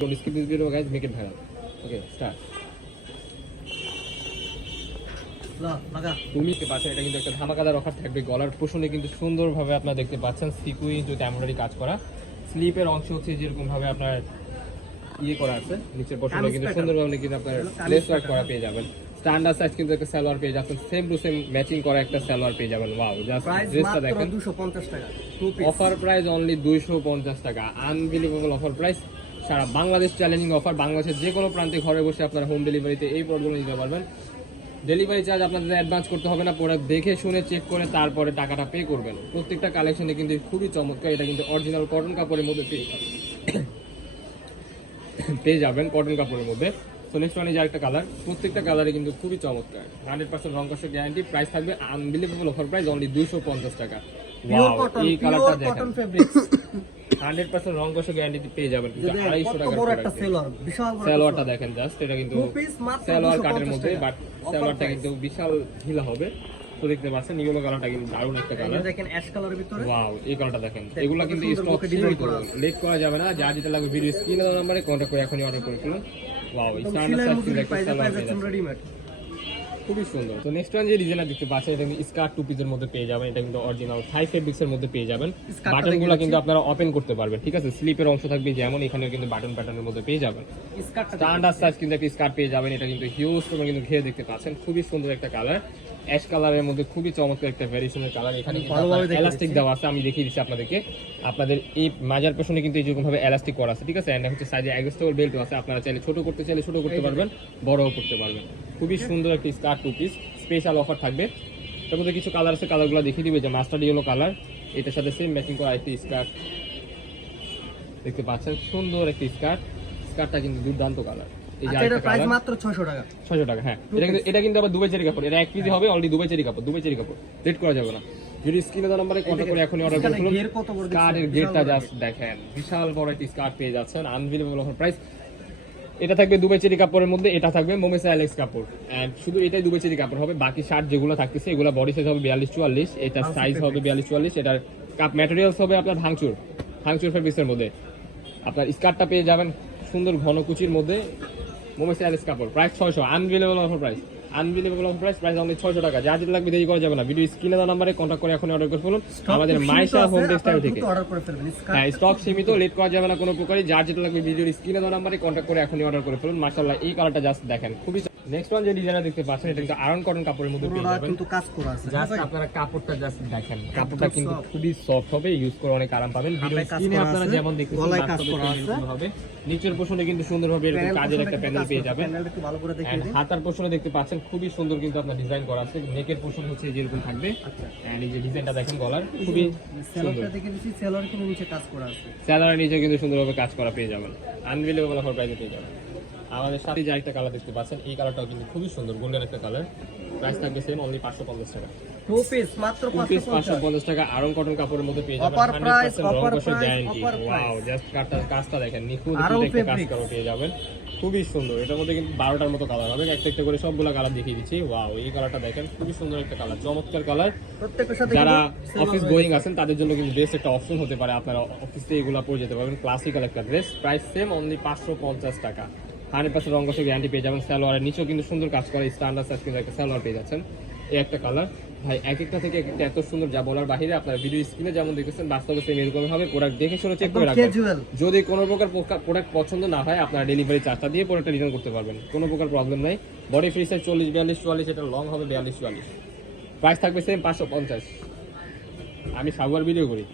Don't skip this video guys, make it viral. Okay, start. তুমি দেখতে পাচ্ছেন এটা কিন্তু একটা ধামাকাদার অফার থাকবে। গলার পোষণে কিন্তু সুন্দরভাবে আপনারা দেখতে পাচ্ছেন সিকুইন তো এমব্রয়ডারি কাজ করা। স্লিপের অংশ হচ্ছে যেরকম ভাবে আপনার ইয়ে করা আছে, নিচের পোষণে কিন্তু সুন্দরভাবে কিন্তু আপনার লেস ওয়ার্ক করা পেয়ে যাবেন। স্ট্যান্ডার্ড সাইজ কিন্তু একটা সালোয়ার পেয়ে যাচ্ছেন, সেম টু সেম ম্যাচিং করা একটা সালোয়ার পেয়ে যাবেন। ওয়াও, জাস্ট ড্রেসটা দেখেন, 250 টাকা। অফার প্রাইস অনলি 250 টাকা। Unbelievable offer price. সারা বাংলাদেশ চ্যালেঞ্জিং অফার। বাংলাদেশের যে কোনো প্রান্তে ঘরে বসে আপনারা হোম ডেলিভারিতে এই প্রোডাক্টগুলো নিতে পারবেন। ডেলিভারি চার্জ আপনাদের অ্যাডভান্স করতে হবে না, প্রোডাক্ট দেখে শুনে চেক করে তারপরে টাকাটা পে করবেন। প্রত্যেকটা কালেকশনে কিন্তু খুবই চমৎকার। এটা কিন্তু অরিজিনাল কটন কাপড়ের মধ্যে পেয়ে যাবেন, কটন কাপড়ের মধ্যে। সো নেক্সট ওয়ান যে একটা কালার, প্রত্যেকটা কালারে কিন্তু খুবই চমৎকার। 100% রং কষের গ্যারান্টি। প্রাইস থাকবে আনবিলিভেবল অফার প্রাইস অনলি 250 টাকা। ওয়াও, এই কালারটা দেখেন, 100% রং কষের গ্যারান্টি পেয়ে যাবেন। 250 টাকা বড় একটা সেলর, বিশাল বড় সেলরটা দেখেন জাস্ট, এটা কিন্তু সেলর কাটের মধ্যে, বাট সেলরটা কিন্তু বিশাল ঢিলা হবে। তো দেখতে পাচ্ছেন ইয়েলো কালারটা কিন্তু দারুণ একটা কালার। দেখেন অ্যাশ কালারের ভিতরে, ওয়াও, এই কালারটা দেখেন। এগুলা কিন্তু স্টক সীমিত, লেট করা যাবে না। যা যেটা লাগবে ভিডিও স্ক্রিনে দেওয়া নম্বরে কন্টাক্ট করে এখনই অর্ডার করে ফেলুন। ওয়াও, এই স্ট্যান্ডার্ড সাইজ কিন্তু একটা সালোয়ার পেয়ে যাচ্ছে, রেডিমেড, খুবই সুন্দর। তো নেক্সট ওয়ান যে ডিজাইনটা দেখতে পাচ্ছেন, এটা কিন্তু স্কার্ট টু পিসের মধ্যে পেয়ে যাবেন। এটা কিন্তু অরিজিনাল থাই ফেব্রিক্সের মধ্যে পেয়ে যাবেন। বাটনগুলো কিন্তু আপনারা ওপেন করতে পারবেন, ঠিক আছে। স্লিপের অংশ থাকবে যেমন, এখানে কিন্তু বাটন প্যাটার্নের মধ্যে পেয়ে যাবেন। স্ট্যান্ডার্ড সাইজ কিন্তু একটা স্কার্ট পেয়ে যাবেন। এটা কিন্তু হিউজ, তোমরা কিন্তু ঘিরে দেখতে পাচ্ছেন, খুবই সুন্দর একটা কালার। অ্যাশ কালারের মধ্যে খুবই চমৎকার একটা ভ্যারিয়েশনের কালার। এখানে এলাস্টিক দেওয়া আছে, আমি দেখিয়ে দিচ্ছি আপনাদেরকে। আপনাদের এই মাজার পেছনে কিন্তু এইরকম ভাবে এলাস্টিক করা আছে, ঠিক আছে। এন্ড হচ্ছে সাইডে অ্যাডজাস্টেবল বেল্টও আছে, আপনারা চাইলে ছোট করতে চাইলে ছোট করতে পারবেন, বড়ও করতে পারবেন। খুবই সুন্দর একটা skirt two piece, special offer থাকবে। তার মধ্যে কিছু কালার আছে, কালারগুলো দেখিয়ে দিবে। যে মাস্টার্ড ইয়েলো কালার, এটার সাথে সেম ম্যাচিং করা একটা স্কার্ট দেখতে পাচ্ছেন, সুন্দর একটা স্কার্ট। স্কার্টটা কিন্তু দুর্দান্ত কালার। এই যে আরেকটা প্রাইস কালার, মাত্র 600 টাকা। 600 টাকা, হ্যাঁ। এটা কিন্তু আবার দুবাই চেরি কাপড়, এটা 1 পিসি হবে অলরেডি দুবাই চেরি কাপড়, দুবাই চেরি কাপড় রেড করা যাবে না। যদি স্ক্রিনে দেওয়া নম্বরে কন্টাক্ট করে এখনই অর্ডার করে ফেলুন। স্কার্টের গেটটা জাস্ট দেখেন, বিশাল বড় একটা স্কার্ট পেয়ে যাচ্ছেন। Unbelievable offer price. এটা থাকবে দুবাই চেরি কাপড়ের মধ্যে, এটা থাকবে মোমেসা অ্যালেক্স কাপড়। এন্ড শুধু এটাই দুবাই চেরি কাপড় হবে। বাকি শার্ট যেগুলো থাকতেছে এগুলো বডি সাইজ হবে 42-44, এটা সাইজ হবে 42-44। এটার কাপ ম্যাটেরিয়ালস হবে আপনার ভাঙচুর ফেব্রিক্সের মধ্যে। আপনার স্কার্টটা পেয়ে যাবেন সুন্দর ঘন কুচির মধ্যে, মোমেসা অ্যালেক্স কাপড়। Price 600, unbelievable offer price. Unbelievable offer price, price only 600 টাকা। যা যেটা লাগবে দেরি করা যাবে না। ভিডিও স্ক্রিনে দেওয়া নম্বরে কন্টাক্ট করে এখনই অর্ডার করে ফেলুন আমাদের মাইশা হোম টেক্সটাইল থেকে। হ্যাঁ, স্টক সীমিত, লেট করা যাবে না কোনো প্রকারই। যা যেটা লাগবে ভিডিওর স্ক্রিনে দেওয়া নম্বরে কন্টাক্ট করে এখনই অর্ডার করে ফেলুন। মাশাআল্লাহ, এই কালারটা জাস্ট দেখেন, খুবই। নেক্সট ওয়ান যে ডিজাইনটা দেখতে পাচ্ছেন, এটা কিন্তু আয়রন কটন কাপড়ের মধ্যে পেয়ে যাবেন, কিন্তু কাজ করা আছে। জাস্ট আপনারা কাপড়টা জাস্ট দেখেন, কাপড়টা কিন্তু খুবই সফট হবে, ইউজ করে অনেক আরাম পাবেন। ভিডিও স্ক্রিনে আপনারা যেমন দেখতেছেন বাস্তবে হবে। নিচের পোরশনে কিন্তু সুন্দরভাবে এরকম কাজের একটা প্যানেল পেয়ে যাবেন। একটু ভালো করে দেখিয়ে দিন। হাতার পোরশনে দেখতে পাচ্ছেন খুবই সুন্দর কিন্তু আপনার ডিজাইন করা আছে। নেকের পোরশন হচ্ছে যেরকম থাকবে। এন্ড এই যে ডিজাইনটা দেখেন গলার, খুবই সেলরটা দেখে দিচ্ছি, সেলর কিন্তু নিচে কাজ করা আছে। সেলরের নিচে কিন্তু সুন্দরভাবে কাজ করা পেয়ে যাবেন। আনবিলিভেবল অফার প্রাইসে পেয়ে যাবেন। আমাদের সাথে যে একটা কালার দেখতে পাচ্ছেন, এই কালারটাও কিন্তু খুবই সুন্দর, গোল্ডেন একটা কালার। প্রাইস থাকবে সেম অনলি 550 টাকা। টু পিস মাত্র 550 টাকা। আয়রন কটন কাপড়ের মধ্যে পেয়ে যাবেন। অফার প্রাইস, 100% রং অফার কষের price, guarantee. Offer price. Wow, just কাজটা দেখেন, নিখুঁত একটা কাজ করা পেয়ে যাবেন। খুবই সুন্দর। এটার মধ্যে কিন্তু 12টার মতো কালার হবে, একটা একটা করে সবগুলা কালার দেখিয়ে দিচ্ছি। ওয়াও, এই কালারটা দেখেন, খুবই সুন্দর একটা কালার, চমৎকার কালার। প্রত্যেকটার সাথে যারা অফিস গোয়িং আছেন তাদের জন্য কিন্তু বেস্ট একটা অপশন হতে পারে। আপনারা অফিসে এগুলা পরে যেতে পারবেন, ক্লাসিক্যাল একটা ড্রেস। প্রাইস সেম অনলি 550 টাকা। 100% রং কষের গ্যারান্টি পেয়ে যাবেন। সালোয়ারের নিচেও কিন্তু সুন্দর কাজ করা, স্ট্যান্ডার্ড সাইজ কিন্তু একটা সালোয়ার পেয়ে যাচ্ছেন। এই একটা কালার ভাই, এক একটা থেকে এক একটা এত সুন্দর, যা বলার বাহিরে। আপনারা ভিডিও স্ক্রিনে যেমন দেখতেছেন বাস্তবে সেম এরকম হবে। প্রোডাক্ট দেখে শুনে চেক করে রাখবেন। যদি কোনো প্রকার প্রোডাক্ট পছন্দ না হয়, আপনারা ডেলিভারি চার্জটা দিয়ে প্রোডাক্টটা রিটার্ন করতে পারবেন, কোনো প্রকার প্রবলেম নাই। বডি ফ্রি সাইজ 40-42-44, এটা লং হবে 42-44। প্রাইস থাকবে সেম 550। আমি সাগুয়ার ভিডিও করি।